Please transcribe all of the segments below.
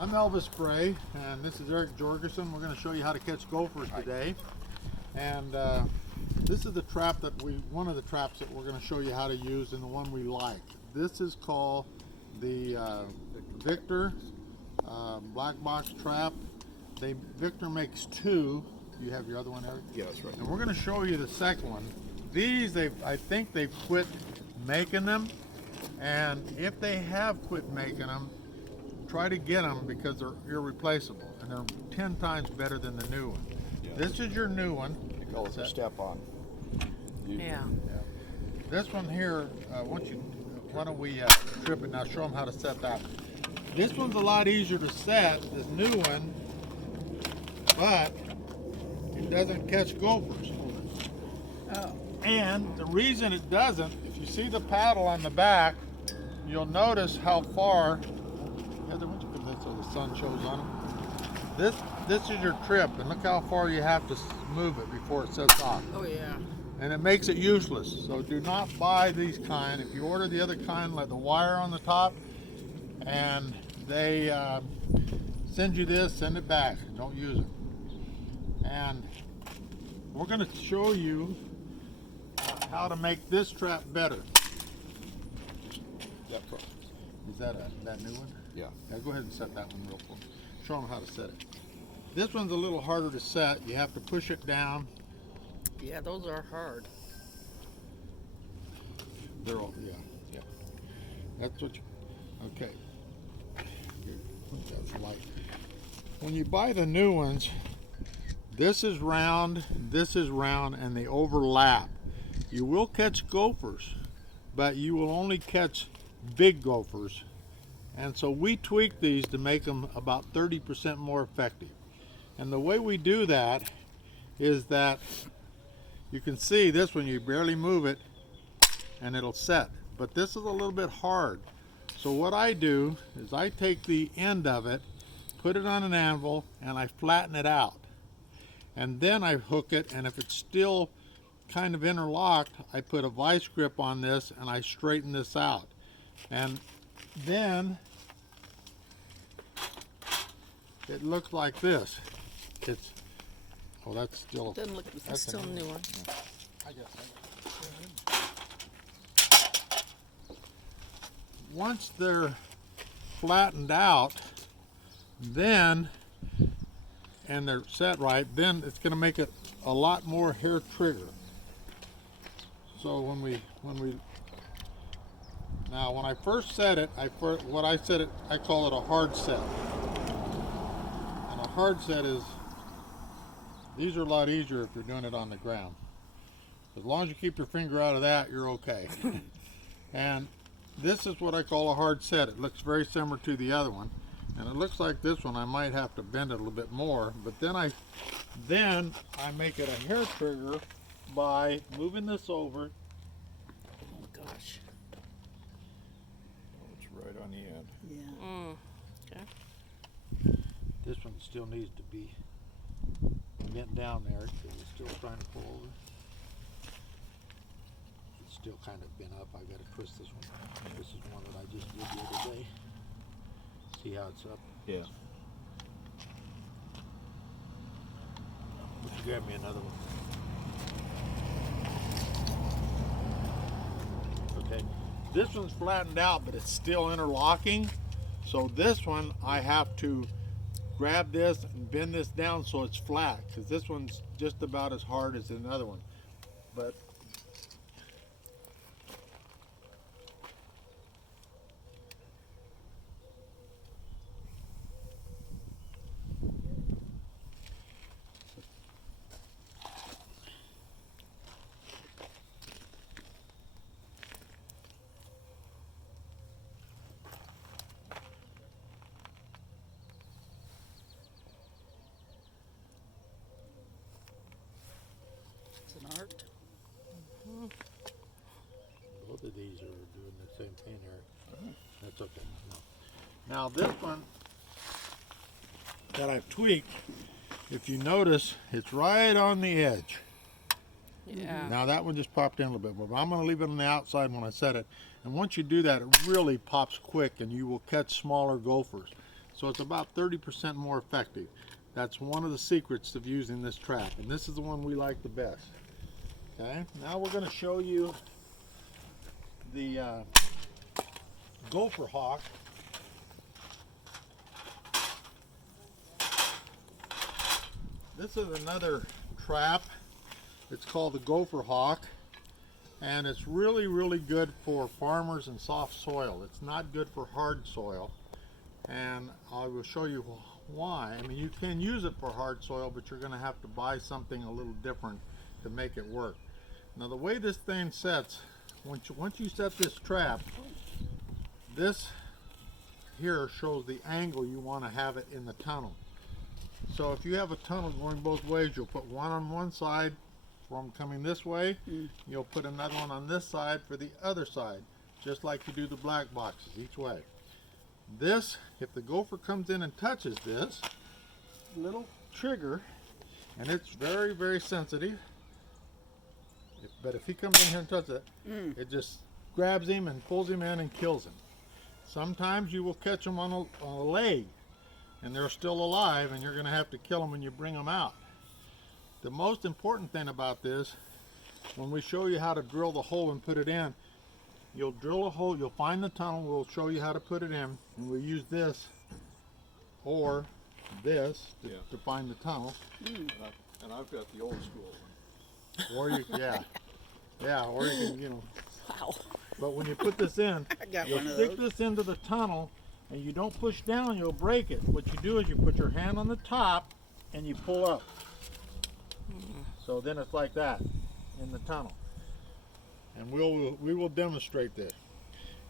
I'm Elvis Bray, and this is Eric Jorgensen. We're going to show you how to catch gophers today. And this is the trap that one of the traps that we're going to show you how to use, and the one we like. This is called the Victor black box trap. Victor makes two. You have your other one, Eric? Yeah, that's right. And we're going to show you the second one. These, I think they've quit making them, and if they have quit making them, try to get them because they're irreplaceable, and they're 10 times better than the new one. Yeah. This is your new one. You call it the step-on. Yeah. This one here, why don't we trip it now? Show them how to set that. This one's a lot easier to set, this new one, but it doesn't catch gophers. Oh. And the reason it doesn't, if you see the paddle on the back, you'll notice how far. Heather, why don't you put this so the sun shows on them? This is your trip, and look how far you have to move it before it sets off. Oh yeah. And it makes it useless. So do not buy these kind. If you order the other kind, like the wire on the top, and they send you this, send it back. Don't use it. And we're going to show you how to make this trap better. Is that new one? Yeah. Go ahead and set that one real quick. Show them how to set it. This one's a little harder to set. You have to push it down. Yeah, those are hard. They're all, yeah. That's what you, okay. Here, that's light. When you buy the new ones, this is round, and they overlap. You will catch gophers, but you will only catch big gophers. And so we tweak these to make them about 30% more effective. And the way we do that is that you can see this one, you barely move it and it'll set. But this is a little bit hard. So what I do is I take the end of it, put it on an anvil, and I flatten it out. And then I hook it, and if it's still kind of interlocked, I put a vice grip on this and I straighten this out. And then it looks like this. It's, oh, that's still, Doesn't look. That's still a new one. I guess. Once they're flattened out, then, and they're set right, then it's going to make it a lot more hair trigger. So when I first set it, I call it a hard set. And a hard set is, these are a lot easier if you're doing it on the ground. As long as you keep your finger out of that, you're okay. And this is what I call a hard set. It looks very similar to the other one. And it looks like this one, I might have to bend it a little bit more, but then I make it a hair trigger by moving this over. Oh gosh. It's right on the end. Yeah. Okay. This one still needs to be bent down there because it's still trying to pull over. It's still kind of bent up. I got to twist this one. This is one that I just did the other day. See how it's up? Yeah. Would you grab me another one? Okay. This one's flattened out, but it's still interlocking. So this one, I have to grab this and bend this down so it's flat, because this one's just about as hard as another one. But It's an art. both of these are doing the same thing there. That's okay. No. Now this one that I've tweaked, if you notice, it's right on the edge. Yeah. Now that one just popped in a little bit more, but I'm going to leave it on the outside when I set it. And once you do that, it really pops quick and you will catch smaller gophers. So it's about 30% more effective. That's one of the secrets of using this trap, and this is the one we like the best. Okay, now we're going to show you the gopher hawk. This is another trap. It's called the gopher hawk, and it's really, really good for farmers in soft soil. It's not good for hard soil, and I will show you why. I mean, you can use it for hard soil, but you're going to have to buy something a little different to make it work. Now, the way this thing sets, once you set this trap, this here shows the angle you want to have it in the tunnel. So if you have a tunnel going both ways, you'll put one on one side from coming this way. You'll put another one on this side for the other side, just like you do the black boxes each way. This, if the gopher comes in and touches this little trigger, and it's very, very sensitive, but if he comes in here and touches it, it just grabs him and pulls him in and kills him. Sometimes you will catch them on a leg, and they're still alive, and you're going to have to kill them when you bring them out. The most important thing about this, when we show you how to drill the hole and put it in, you'll drill a hole, you'll find the tunnel, we'll show you how to put it in, and we'll use this or this to find the tunnel. And I've got the old school one. Or you, or you can, you know. Wow. But when you put this in, I got you'll one of stick those. this into the tunnel, and you don't push down, you'll break it. What you do is you put your hand on the top, and you pull up. So then it's like that in the tunnel. And we will demonstrate this.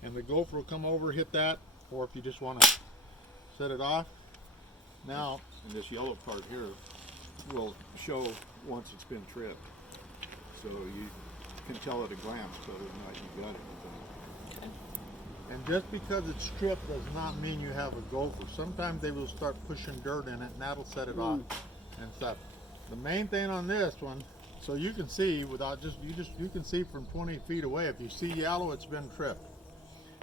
And the gopher will come over, hit that, or if you just want to set it off. Now, And this yellow part here will show once it's been tripped. So you can tell at a glance whether or not you got it. and just because it's stripped does not mean you have a gopher. Sometimes they will start pushing dirt in it, and that'll set it off and stuff. The main thing on this one, so you can see without you can see from 20 feet away. If you see yellow, it's been tripped.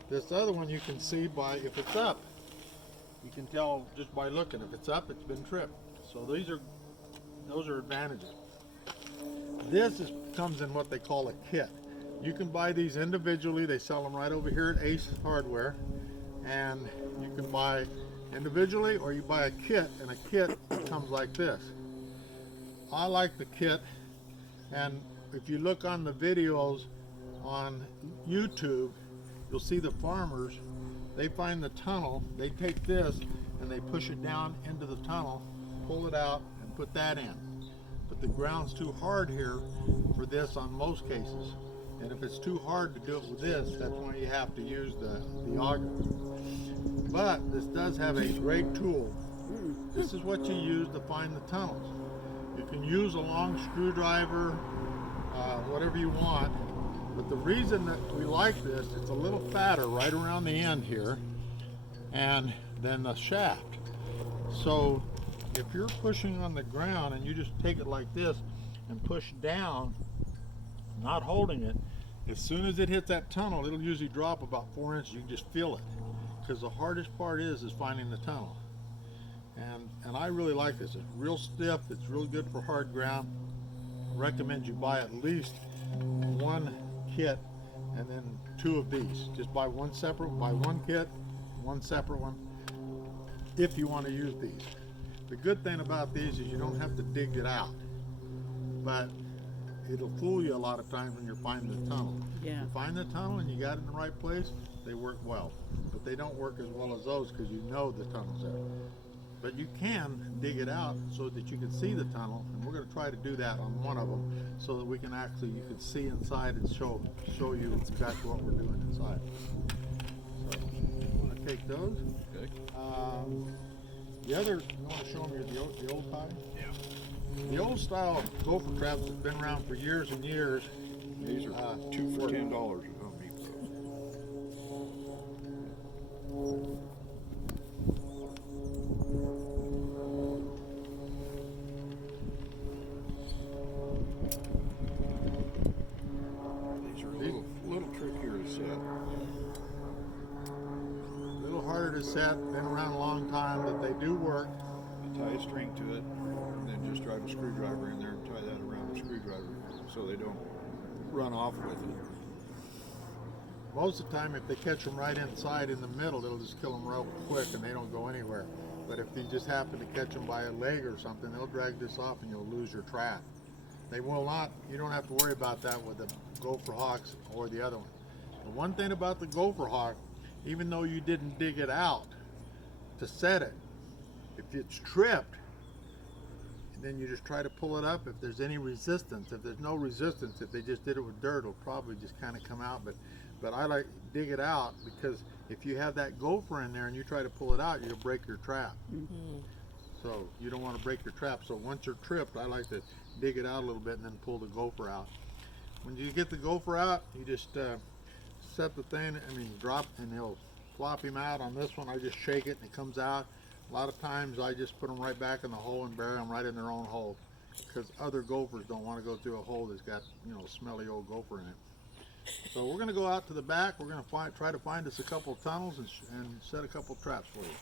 This other one you can see by if it's up. You can tell just by looking. If it's up, it's been tripped. So those are advantages. This comes in what they call a kit. You can buy these individually. They sell them right over here at Ace Hardware, and you can buy individually or you buy a kit, and a kit comes like this. I like the kit, and if you look on the videos on YouTube, you'll see the farmers, they find the tunnel, they take this and they push it down into the tunnel, pull it out, and put that in. But the ground's too hard here for this on most cases. And if it's too hard to do it with this, that's when you have to use the auger. But this does have a great tool. This is what you use to find the tunnels. You can use a long screwdriver, whatever you want. But the reason that we like this, it's a little fatter right around the end here, and then the shaft. So if you're pushing on the ground and you just take it like this and push down, not holding it, as soon as it hits that tunnel, it'll usually drop about 4 inches. You can just feel it, because the hardest part is finding the tunnel. And I really like this. It's real stiff. It's real good for hard ground. I recommend you buy at least one kit and then 2 of these. Just buy one kit, one separate one, if you want to use these. The good thing about these is you don't have to dig it out, but it'll fool you a lot of times when you're finding the tunnel. Yeah. You find the tunnel and you got it in the right place, they work well. But they don't work as well as those because you know the tunnel's there. But you can dig it out so that you can see the tunnel, and we're going to try to do that on one of them so that we can you can see inside and show you exactly what we're doing inside. So I'm going to take those. Okay. The other, you want to show them the old type? Yeah. The old style gopher traps have been around for years and years. These are 2 for $10 at Home Depot. These are a little trickier to set. A little harder to set, been around a long time. but they do work. You tie a string to it, and then just drive a screwdriver in there and tie that around the screwdriver so they don't run off with it. Most of the time, if they catch them right inside in the middle, it'll just kill them real quick and they don't go anywhere. But if you just happen to catch them by a leg or something, they'll drag this off and you'll lose your trap. They will not, you don't have to worry about that with the gopher hawks or the other one. The one thing about the gopher hawk, even though you didn't dig it out to set it, if it's tripped, then you just try to pull it up. If there's any resistance, if there's no resistance, if they just did it with dirt, it'll probably just kind of come out. But I like dig it out, because if you have that gopher in there and you try to pull it out, you'll break your trap. Mm. So you don't want to break your trap. So once you're tripped, I like to dig it out a little bit and then pull the gopher out. When you get the gopher out, you just set the thing, drop, and he'll flop him out. On this one, I just shake it and it comes out. A lot of times I just put them right back in the hole and bury them right in their own hole, because other gophers don't want to go through a hole that's got, smelly old gopher in it. So we're going to go out to the back. We're going to try to find us a couple of tunnels and set a couple of traps for you.